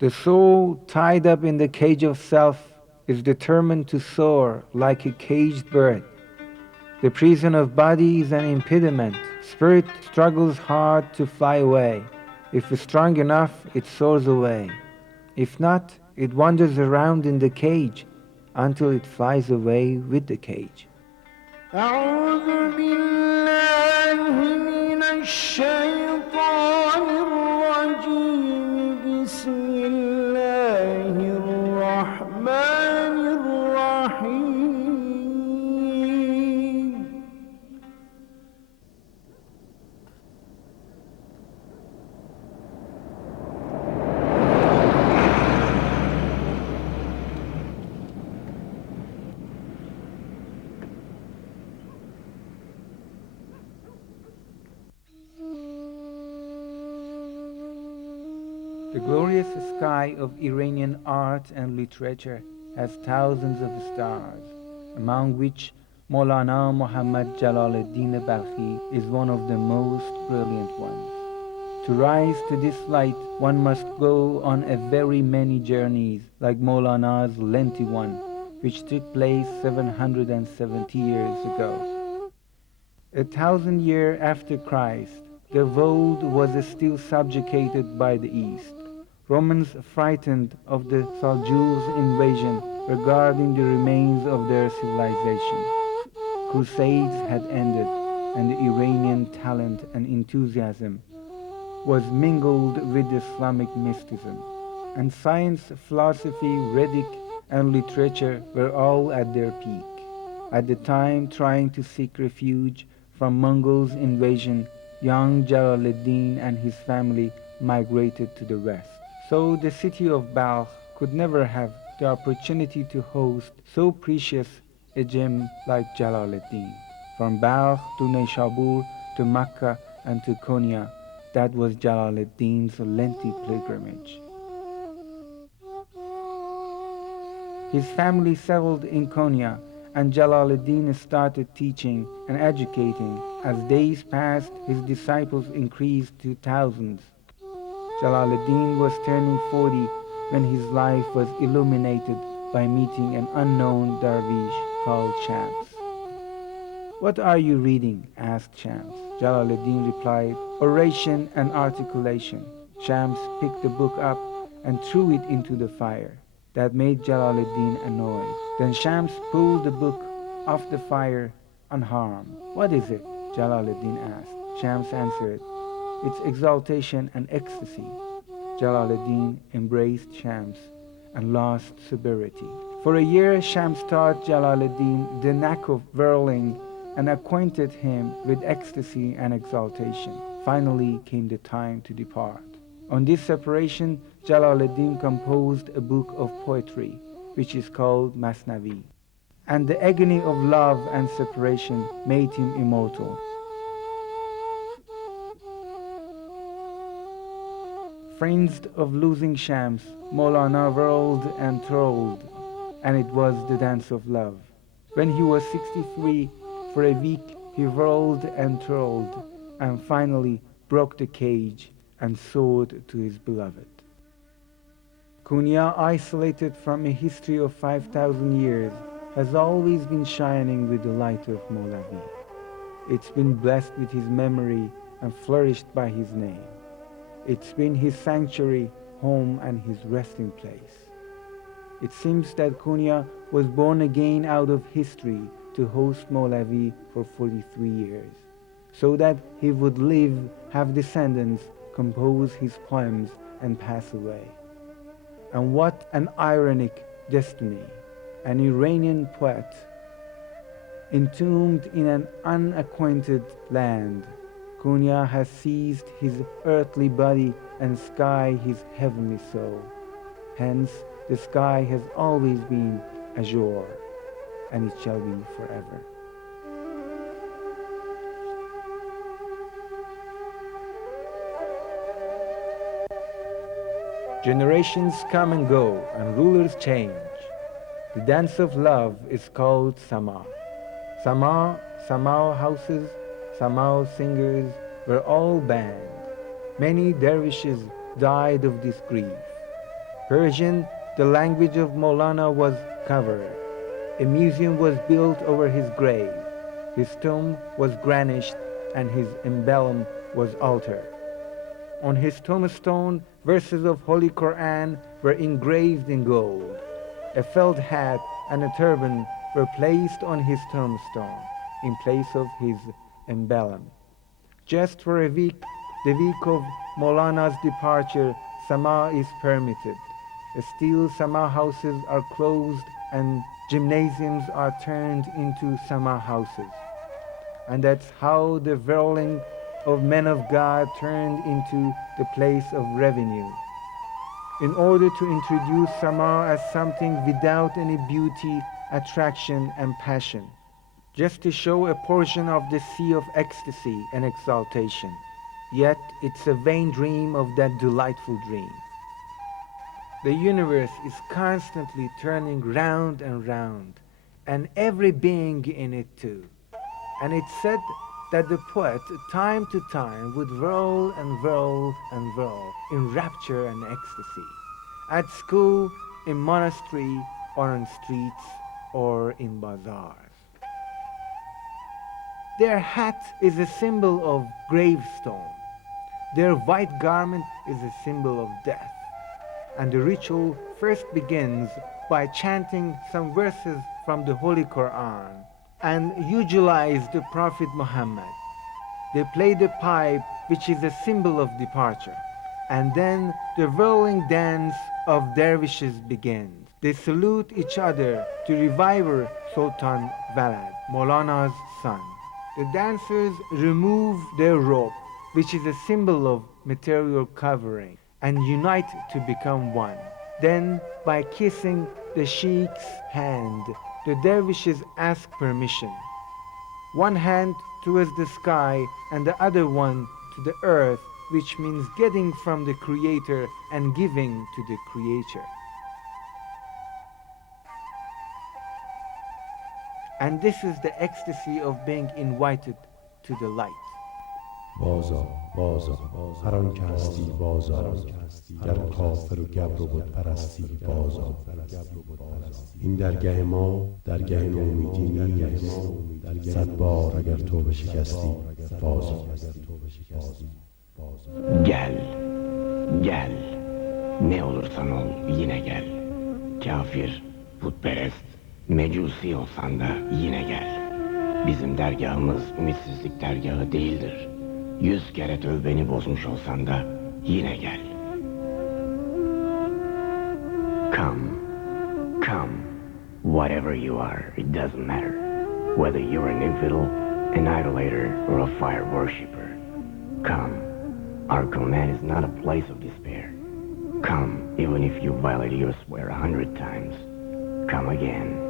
The soul, tied up in the cage of self, is determined to soar like a caged bird. The prison of body is an impediment. Spirit struggles hard to fly away. If it's strong enough, it soars away. If not, it wanders around in the cage until it flies away with the cage. أعوذ بالله من الشيطان الرجيم بسم الله الرحمن الرحيم The glorious sky of Iranian art and literature has thousands of stars, among which Maulana Muhammad Jalaluddin Balkhi is one of the most brilliant ones. To rise to this light, one must go on a very many journeys, like Maulana's lengthy one, which took place 770 years ago. 1,000 years after Christ, the world was still subjugated by the East. Romans, frightened of the Seljuks invasion, were guarding the remains of their civilization. Crusades had ended, and the Iranian talent and enthusiasm was mingled with Islamic mysticism. And science, philosophy, rhetoric, and literature were all at their peak. At the time trying to seek refuge from Mongols' invasion, young Jalaluddin and his family migrated to the west. So the city of Balkh could never have the opportunity to host so precious a gem like Jalaluddin. From Balkh to Neshabur to Mecca and to Konya, that was Jalaluddin's lengthy pilgrimage. His family settled in Konya, and Jalaluddin started teaching and educating. As days passed, his disciples increased to thousands. Jalaluddin was turning 40 when his life was illuminated by meeting an unknown dervish called Shams. "What are you reading?" asked Shams. Jalaluddin replied, "Oration and articulation." Shams picked the book up and threw it into the fire. That made Jalaluddin annoyed. Then Shams pulled the book off the fire unharmed. "What is it?" Jalaluddin asked. Shams answered, "It's exaltation and ecstasy." Jalaluddin embraced Shams and lost sobriety. For a year, Shams taught Jalaluddin the knack of whirling and acquainted him with ecstasy and exaltation. Finally came the time to depart. On this separation, Jalaluddin composed a book of poetry, which is called Masnavi. And the agony of love and separation made him immortal. Fringed of losing Shams, Maulana whirled and twirled, and it was the dance of love. When he was 63, for a week he whirled and twirled, and finally broke the cage and soared to his beloved. Konya, isolated from a history of 5,000 years, has always been shining with the light of Molavi. It's been blessed with his memory and flourished by his name. It's been his sanctuary, home, and his resting place. It seems that Konya was born again out of history to host Molavi for 43 years, so that he would live, have descendants, compose his poems, and pass away. And what an ironic destiny! An Iranian poet, entombed in an unacquainted land, Konya has seized his earthly body and sky his heavenly soul. Hence, the sky has always been azure, and it shall be forever. Generations come and go, and rulers change. The dance of love is called Sama. Sama houses, Sama singers were all banned. Many dervishes died of this grief. Persian, the language of Maulana, was covered. A museum was built over his grave. His tomb was garnished and his emblem was altered. On his tombstone, verses of Holy Quran were engraved in gold. A felt hat and a turban were placed on his tombstone in place of his emblem. Just for a week, the week of Maulana's departure, Sama is permitted. Still, Sama houses are closed and gymnasiums are turned into Sama houses. And that's how the whirling of men of God turned into the place of revenue. In order to introduce Sama as something without any beauty, attraction and passion, just to show a portion of the sea of ecstasy and exaltation. Yet it's a vain dream of that delightful dream. The universe is constantly turning round and round, and every being in it too. And it's said that the poet, time to time, would whirl and whirl and whirl in rapture and ecstasy, at school, in monastery, or on streets, or in bazaars. Their hat is a symbol of gravestone. Their white garment is a symbol of death. And the ritual first begins by chanting some verses from the Holy Quran and eulogize the Prophet Muhammad. They play the pipe, which is a symbol of departure. And then the whirling dance of dervishes begins. They salute each other to reviver Sultan Valad, Maulana's son. The dancers remove their robe, which is a symbol of material covering, and unite to become one. Then, by kissing the sheikh's hand, the dervishes ask permission. One hand towards the sky and the other one to the earth, which means getting from the Creator and giving to the Creator. And this is the ecstasy of being invited to the light. بازا هر آن که هستی بازا گر کافر و گبر و بت پرستی بازا این درگه ما درگه نومیدی نیست صد بار اگر توبه شکستی بازا Gel ne olursan ol yine gel. Kafir, putperest, mecusi olsan da yine gel. Bizim dergahımız ümitsizlik dergahı değildir. 100 kere tövbeni bozmuş olsan da yine gel. Come, whatever you are, it doesn't matter. Whether you're an infidel, an idolater, or a fire worshipper. Come, our command is not a place of despair. Come, even if you violate your swear 100 times. Come again.